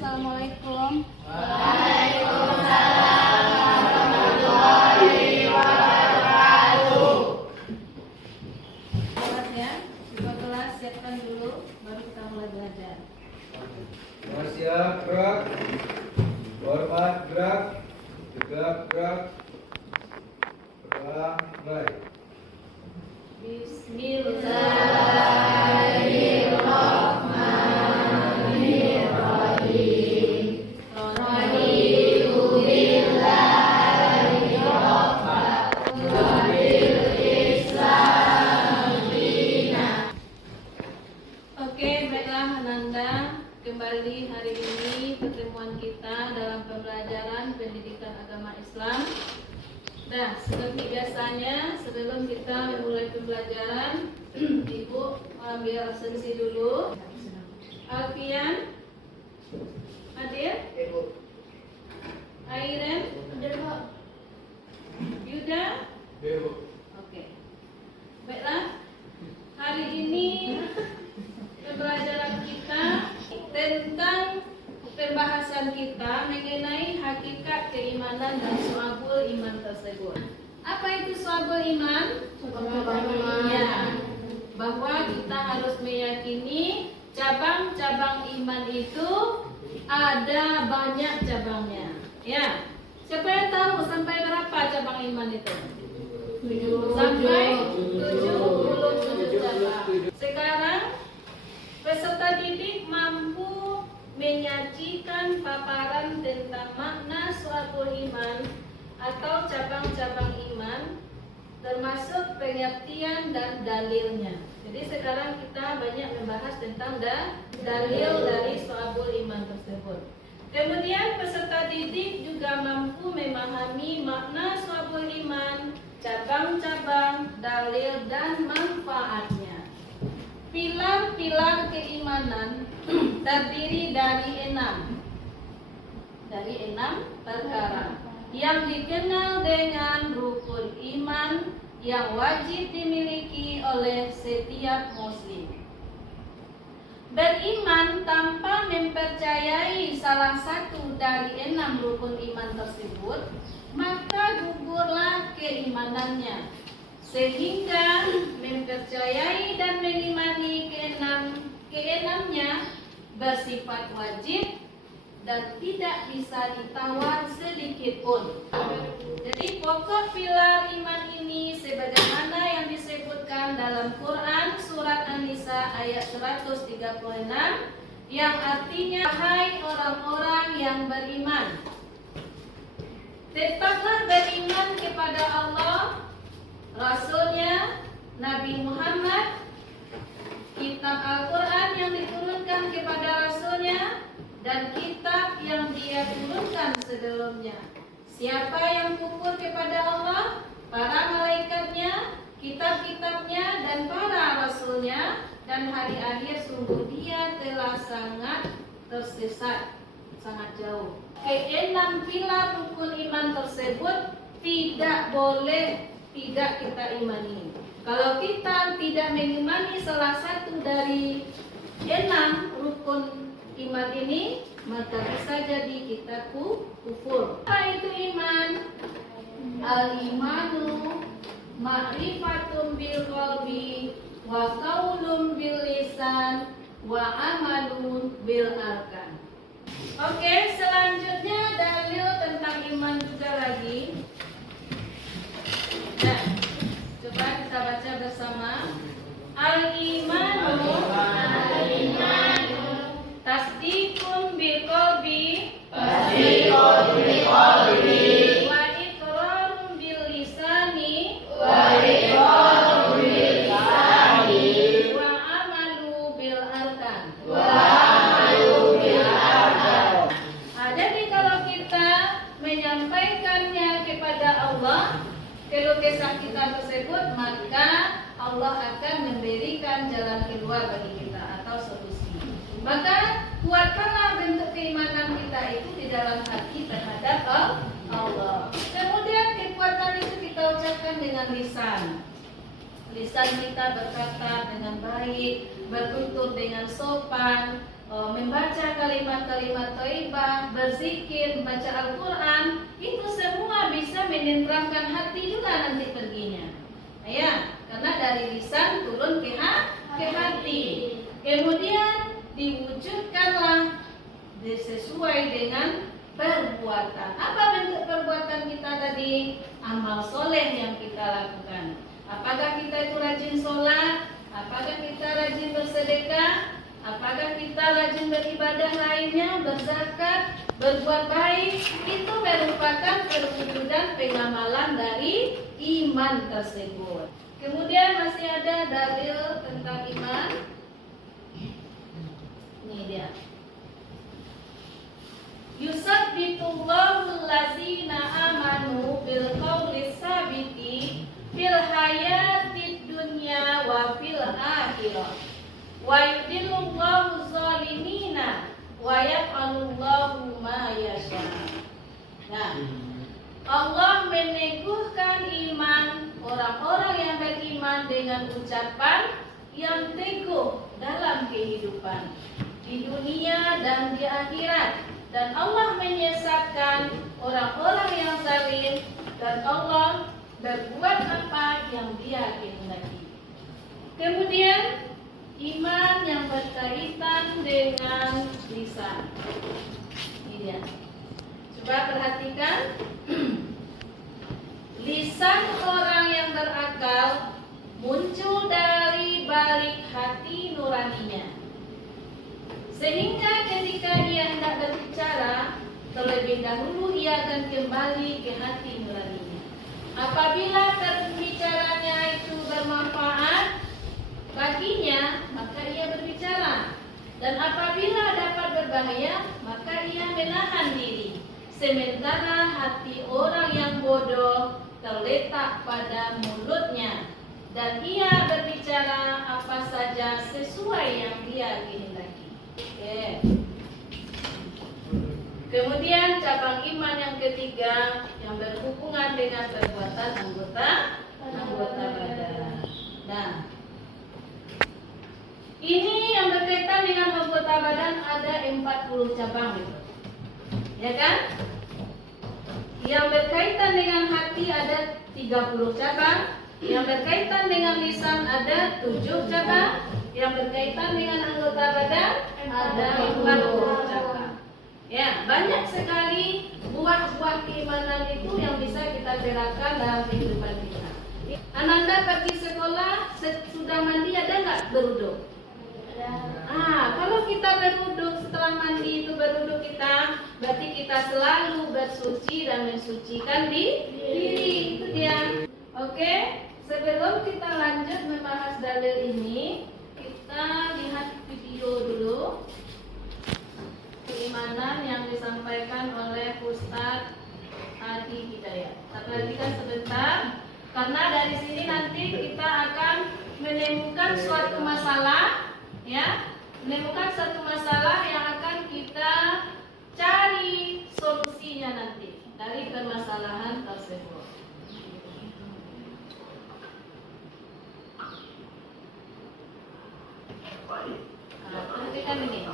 Assalamualaikum. Waalaikumsalam warahmatullahi wabarakatuh. Kelasnya, dua kelas siapkan dulu, baru kita mulai belajar. Siap, gerak. Hormat, gerak. Tegak, gerak. Pegang, mulai. Bismillahirrahmanirrahim. Raditu billahi rabban wa bil Islam dinan. Oke, baiklah Ananda. Kembali hari ini pertemuan kita dalam pembelajaran pendidikan agama Islam. Nah, seperti biasanya sebelum kita memulai pembelajaran, Ibu ambil absensi dulu. Alfian, hadir? Airen, Yuda, oke. Baiklah, hari ini pembelajaran kita tentang pembahasan kita mengenai hakikat keimanan dan syu'abul iman tersebut. Apa itu syu'abul iman? Ya, bahwa kita harus meyakini cabang-cabang iman itu ada banyak cabangnya. Ya, siapa yang tahu sampai berapa cabang iman itu? Sampai 77 cabang. Sekarang peserta didik mampu menyajikan paparan tentang makna syu'abul iman atau cabang-cabang iman, termasuk pengertian dan dalilnya. Jadi sekarang kita banyak membahas tentang dalil dari syu'abul iman tersebut. Kemudian peserta didik juga mampu memahami makna syu'abul iman, cabang-cabang, dalil dan manfaatnya. Pilar-pilar keimanan terdiri dari enam perkara yang dikenal dengan rukun iman yang wajib dimiliki oleh setiap muslim. Beriman tanpa mempercayai salah satu dari 6 rukun iman tersebut, maka gugurlah keimanannya, sehingga mempercayai dan mengimani keenamnya bersifat wajib dan tidak bisa ditawar sedikit pun. Jadi pokok pilar iman ini sebagaimana yang disebutkan dalam Quran surat An-Nisa ayat 136 yang artinya, hai orang-orang yang beriman, tetaplah beriman kepada Allah, Rasulnya, Nabi Muhammad, kitab Al-Quran yang diturunkan kepada Rasulnya, dan kitab yang dia turunkan sebelumnya. Siapa yang kufur kepada Allah, para malaikatnya, kitab-kitabnya, dan para rasulnya, dan hari akhir, sungguh dia telah sangat tersesat, sangat jauh. Keenam pilar rukun iman tersebut tidak boleh tidak kita imani. Kalau kita tidak mengimani salah satu dari 6 rukun iman ini, maka bisa jadi kita kufur. Apa itu iman? Al-imanu ma'rifatun bil qalbi wa qaulun bil lisan wa amalun bil arkan. Oke, selanjutnya dalil tentang iman juga lagi. Nah, coba kita baca bersama. Al-imanu tasdiqun bil qalbi wa iqrarun bil lisani wa amalu bil arkan. Jadi kalau kita menyampaikannya kepada Allah, keluh kesah kita tersebut, maka Allah akan memberikan jalan keluar bagi kita atau solusi. Maka kuatkanlah bentuk keimanan kita itu di dalam hati terhadap Allah. Kemudian kekuatan itu kita ucapkan dengan lisan. Lisan kita berkata dengan baik, bertutur dengan sopan, membaca kalimat-kalimat thayyibah, berzikir, baca Al-Quran, itu semua bisa menenteramkan hati juga nanti perginya. Ya, karena dari lisan turun ke hati. Kemudian diwujudkanlah sesuai dengan perbuatan. Apa bentuk perbuatan kita tadi? Amal soleh yang kita lakukan. Apakah kita itu rajin sholat? Apakah kita rajin bersedekah? Apakah kita rajin beribadah lainnya, berzakat, berbuat baik? Itu merupakan perwujudan pengamalan dari iman tersebut. Kemudian masih ada dalil tentang iman. Ini dia. Yusabbitullahu allazina amanu bil qawli sabiti fil hayatid dunya wa fil akhirah. Wa yudillullahu zalimina wa yaf'alullahu ma yasha. Nah, Allah meneguhkan iman orang-orang yang beriman dengan ucapan yang teguh dalam kehidupan di dunia dan di akhirat, dan Allah menyesatkan orang-orang yang zalim, dan Allah berbuat apa yang Dia kehendaki. Kemudian iman yang berkaitan dengan lisan. Ini dia. Coba perhatikan. Lisan orang yang berakal muncul dari balik hati nuraninya. Sehingga ketika ia hendak berbicara, terlebih dahulu ia akan kembali ke hati nuraninya. Apabila berbicaranya itu bermanfaat baginya, maka ia berbicara. Dan apabila dapat berbahaya, maka ia menahan diri. Sementara hati orang yang bodoh terletak pada mulutnya, dan ia berbicara apa saja sesuai yang dia kehendaki. Kemudian cabang iman yang ketiga yang berhubungan dengan perbuatan anggota badan. Nah, ini yang berkaitan dengan anggota badan ada 40 cabang itu. Ya kan? Yang berkaitan dengan hati ada 30 cabang, yang berkaitan dengan lisan ada 7 cabang, yang berkaitan dengan anggota badan ada 40 cabang. Ya, banyak sekali buah-buah keimanan itu yang bisa kita terapkan dalam kehidupan kita. Ananda pergi sekolah, sudah mandi ada nggak berwudu? Kalau kita berwudu, setelah mandi itu berwudu kita, berarti kita selalu bersuci dan mensucikan diri. Itu dia. Oke, sebelum kita lanjut membahas dalil ini, kita lihat video dulu. Keimanan yang disampaikan oleh Ustadz Adi Hidayat. Kita perhatikan sebentar, karena dari sini nanti kita akan menemukan suatu masalah, ya, menemukan satu masalah yang akan kita cari solusinya nanti dari permasalahan tersebut. Perhatikan ini.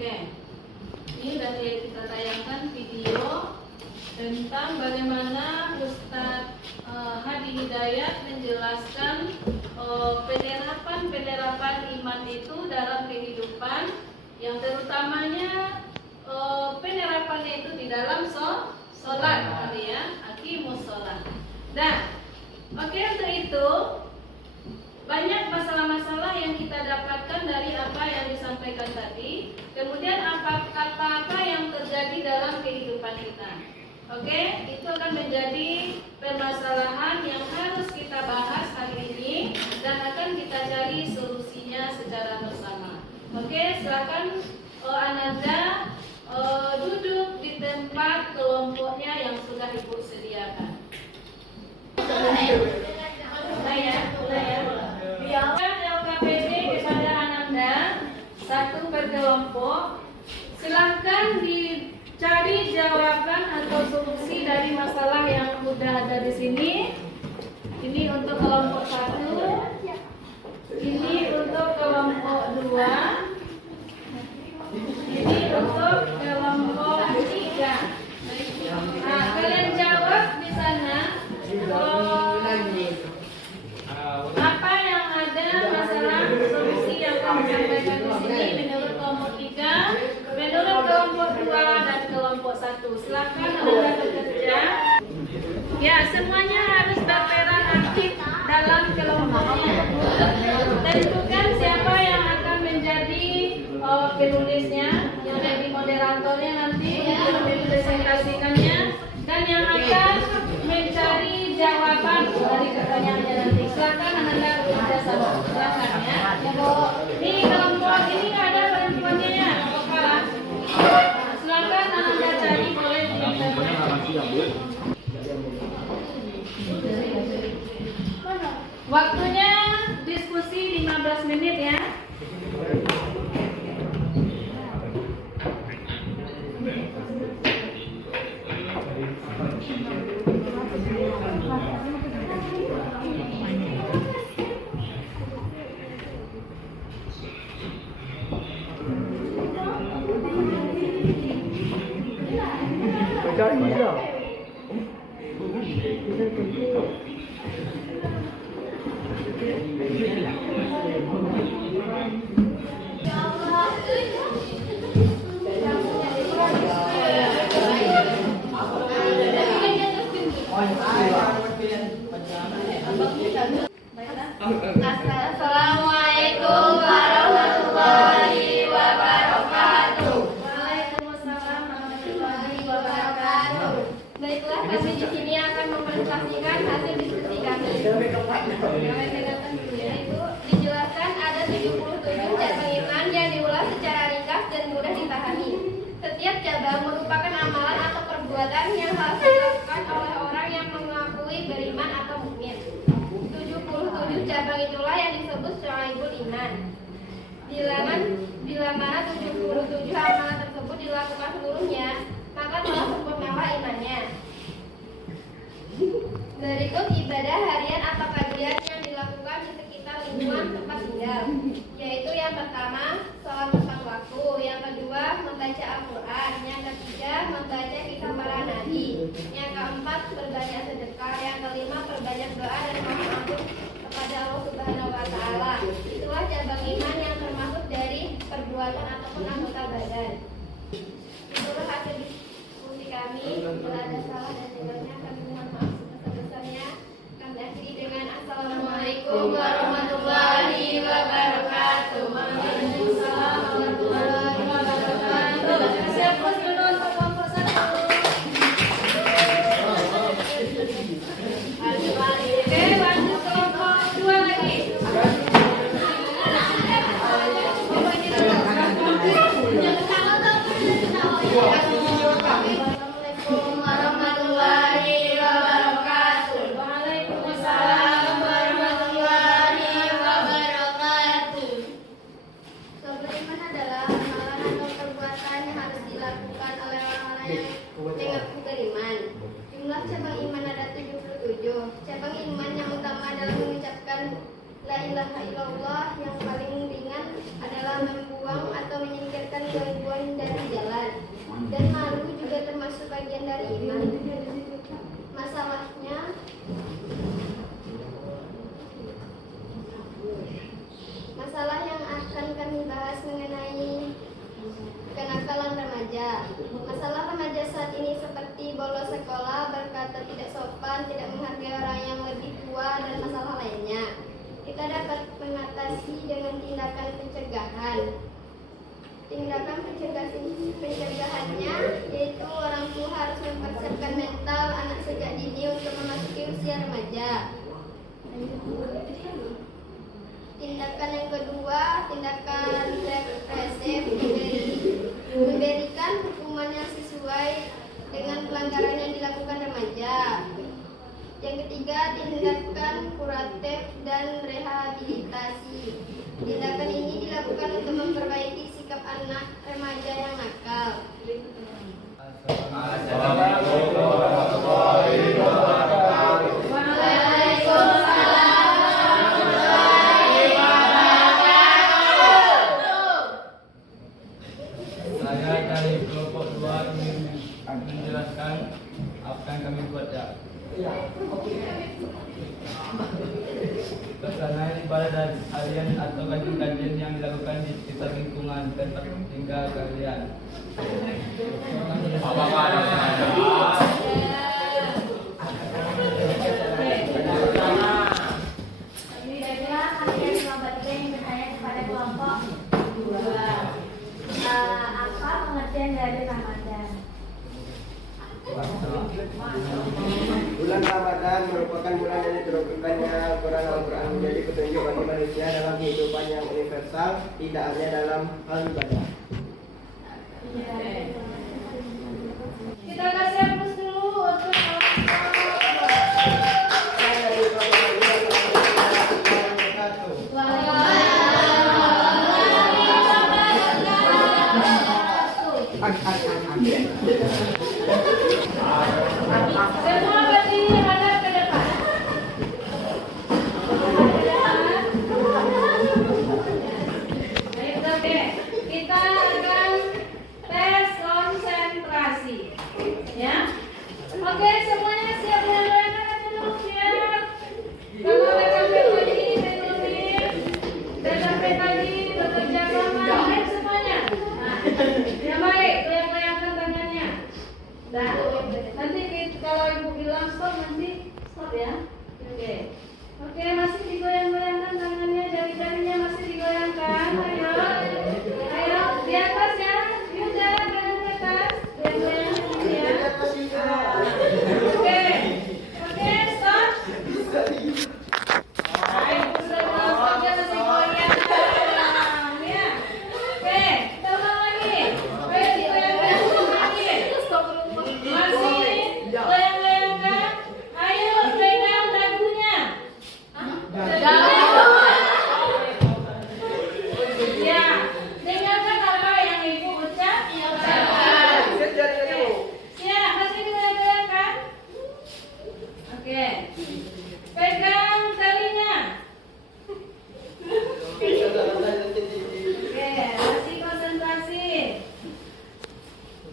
Oke. Ini udah kita tayangkan video tentang bagaimana Ustadz Hadi Hidayat menjelaskan penerapan iman itu dalam kehidupan, yang terutamanya penerapannya itu di dalam sholat, ya, aqimus sholat. Nah, oke, untuk itu banyak masalah-masalah yang kita dapatkan dari apa yang disampaikan tadi. Kemudian apa-apa yang terjadi dalam kehidupan kita. Oke, itu akan menjadi permasalahan yang harus kita bahas hari ini dan akan kita cari solusinya secara bersama. Oke, silakan Ananda duduk di tempat kelompoknya yang sudah Ibu sediakan. Mulai ya. Biarkan LKPD kepada Ananda satu per kelompok. Silahkan dicari jawaban atau solusi dari masalah yang sudah ada di sini. Ini untuk kelompok 1, ini untuk kelompok 2, ini untuk kelompok 3. Nah, kalian jawab di sana. Apa yang ada masalah solusi yang kami sampaikan di sini menurut kelompok 3, menurut kelompok 2 dan kelompok 1. Silakan Anda bekerja. Ya, semuanya harus berperan aktif dalam kelompoknya. Tentukan siapa yang akan menjadi penulisnya, yang jadi moderatornya nanti untuk mempresentasikannya, dan yang akan mencari jawaban dari pertanyaannya nanti. Silakan Anda bekerja sama. Silakan ya. Ini kelompok ini ada perempuannya ya, kepala. Silakan Anda cari, boleh di. Waktunya diskusi 15 menit ya. Assalamualaikum warahmatullahi wabarakatuh. Waalaikumsalam warahmatullahi wabarakatuh. Baiklah, kami di sini akan mempresentasikan hasil diskusi kami. Yaitu dijelaskan ada 77 cabang iman yang diulas secara ringkas dan mudah dipahami. Setiap cabang merupakan amalan atau perbuatan yang harus dilakukan oleh orang yang mengakui beriman atau mukmin. 77 cabang itulah yang disebut syu'aibul iman. Bila mana 77 amalan tersebut dilakukan seluruhnya, maka telah sempurnalah imannya. Berikut ibadah harian atau kajian yang dilakukan di sekitar lingkungan tempat tinggal, yaitu yang pertama, sholat tepat waktu, yang kedua, membaca Al-Quran, yang ketiga, membaca kisah para nabi, yang keempat, berbanyak sedekah, yang kelima, berbanyak doa dan mohon ampun kepada Allah Subhanahu wa Ta'ala. Itulah cabang iman yang termasuk dari perbuatan ataupun anggota badan. Itulah hasil diskusi kami. Bila ada salah dan tidaknya kami mohon maaf sebesar-besarnya. Kami akhiri dengan Assalamualaikum warahmatullahi wabarakatuh. Waalaikumsalam warahmatullahi wabarakatuh. Siapa dulu untuk kelompok 1? Oke, lanjut kelompok 2 lagi. Assalamualaikum warahmatullahi wabarakatuh. Waalaikumsalam warahmatullahi wabarakatuh. Sebuah iman adalah amalan atau perbuatan yang harus dilakukan oleh orang-orang yang mengaku beriman. Jumlah cabang iman ada 77. Cabang iman yang utama adalah mengucapkan la ilaha illallah. Yang paling ringan adalah membuang atau menyingkirkan gangguan Masalah remaja saat ini seperti bolos sekolah, berkata tidak sopan, tidak menghargai orang yang lebih tua, dan masalah lainnya. Kita dapat mengatasi dengan tindakan pencegahan. Tindakan pencegahannya yaitu orang tua harus mempersiapkan mental anak sejak dini untuk memasuki usia remaja. Tindakan yang kedua, tindakan represif, memberikan hukuman yang sesuai dengan pelanggaran yang dilakukan remaja. Yang ketiga, tindakan kuratif dan rehabilitasi. Tindakan ini dilakukan untuk memperbaiki sikap anak remaja yang nakal. Assalamualaikum warahmatullahi wabarakatuh. Saya dari kelompok 2 ingin menjelaskan apa yang kami buat ya. Pelaksanaan ibadah dan harian atau kajian-kajian yang dilakukan di sekitar lingkungan tempat tinggal kalian. Apakah ada Baiklah, kalian kelompok 3 yang bertanya kepada kelompok 2. Apa pengertian dari Ramadan? Bulan Ramadan merupakan bulan yang diturunkannya Al-Quran menjadi petunjuk bagi manusia dalam kehidupan yang universal, tidak hanya dalam hal ibadah. Kita kasih hapus dulu untuk semua berdiri hadap ke depan. Baik, oke. Kita akan tes konsentrasi, ya. Oke, semuanya siap goyang-goyangan dulu, siap. Kalau ada capek lagi, saya capek lagi, bekerja sama, baik semuanya. Nah, yang baik, goyang-goyangkan tangannya. Nah, nanti kalau ibu bilang stop, nanti stop ya. Oke. Oke, masih digoyang-goyangkan tangannya, jari-jarinya masih digoyangkan. Ayo. Ayo, di atas ya. Yuda, goyang ke atas. Goyang-goyangkan ini ya. Oke. Oke, stop. Ayo, sudah bilang stop, dia masih goyang. Ya. Oke, kita ulang lagi. Ayo, digoyang-goyangkan lagi. Masih goyang-goyangkan. Ayo pegang dagunya. Ya, dengarkan apa yang ibu ucap. Siap, masih digoyang-goyangkan. Oke. Pegang telinga. Oke, masih konsentrasi.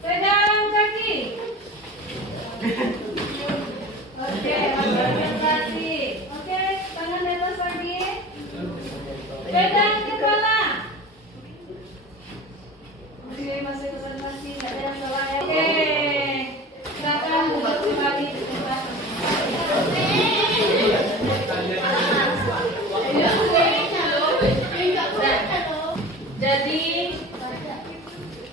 Pegang kaki. Oke, konsentrasi. Oke, tangan di atas lagi. Pegang kepala. Oke, masih konsentrasi. Tidak ada yang salah ya. Oke, silakan duduk kembali di tempat. Jadi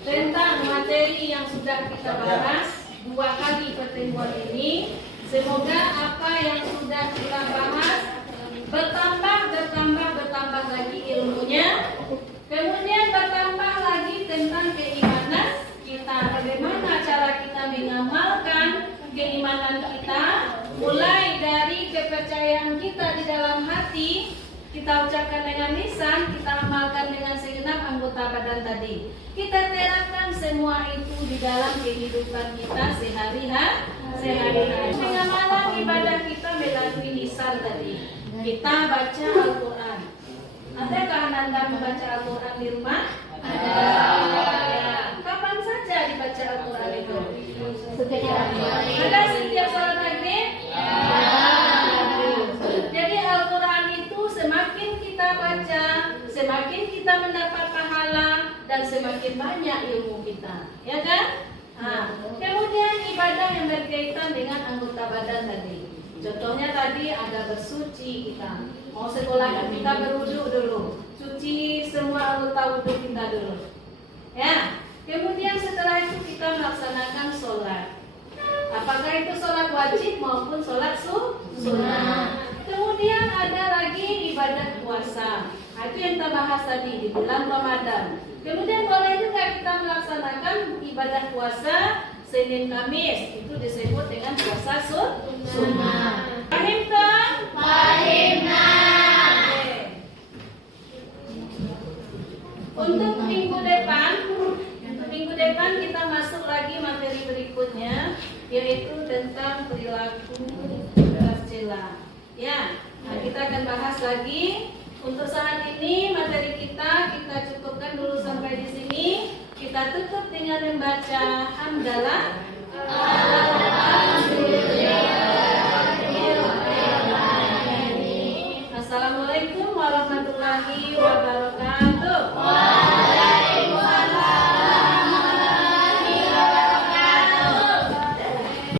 tentang materi yang sudah kita bahas 2 kali pertemuan ini, semoga apa yang sudah kita bahas bertambah lagi ilmunya, kemudian bertambah lagi tentang keimanan kita, bagaimana cara kita mengamalkan keimanan kita, mulai dari kepercayaan kita di dalam hati, kita ucapkan dengan lisan, kita amalkan dengan segenap anggota badan tadi. Kita terapkan semua itu di dalam kehidupan kita sehari-hari. Pengamalan ibadah kita melalui lisan tadi. Kita baca Al-Quran. Adakah Anda membaca Al-Quran di rumah? Ada. Ya. Kapan saja dibaca Al-Quran itu? Ada setiap salat maghrib? Jadi Al-Quran itu semakin kita baca, semakin kita mendapat pahala, dan semakin semakin banyak ilmu kita, ya kan? Nah, kemudian ibadah yang berkaitan dengan anggota badan tadi. Contohnya tadi ada bersuci kita. Mau sekolah kan kita berwudu dulu, cuci semua anggota wudu kita dulu. Ya. Kemudian setelah itu kita melaksanakan sholat. Apakah itu sholat wajib maupun sholat sunnah. Kemudian ada lagi ibadah puasa. Nah, itu yang kita bahas tadi di bulan Ramadan. Kemudian boleh juga kita melaksanakan ibadah puasa Senin Kamis. Itu disebut dengan puasa sunnah. Paham tak? Paham. Oke. Untuk minggu depan kita masuk lagi materi berikutnya, yaitu tentang perilaku tercela. Ya, nah kita akan bahas lagi. Untuk saat ini materi kita cukupkan dulu sampai di sini. Kita tutup dengan membaca hamdalah.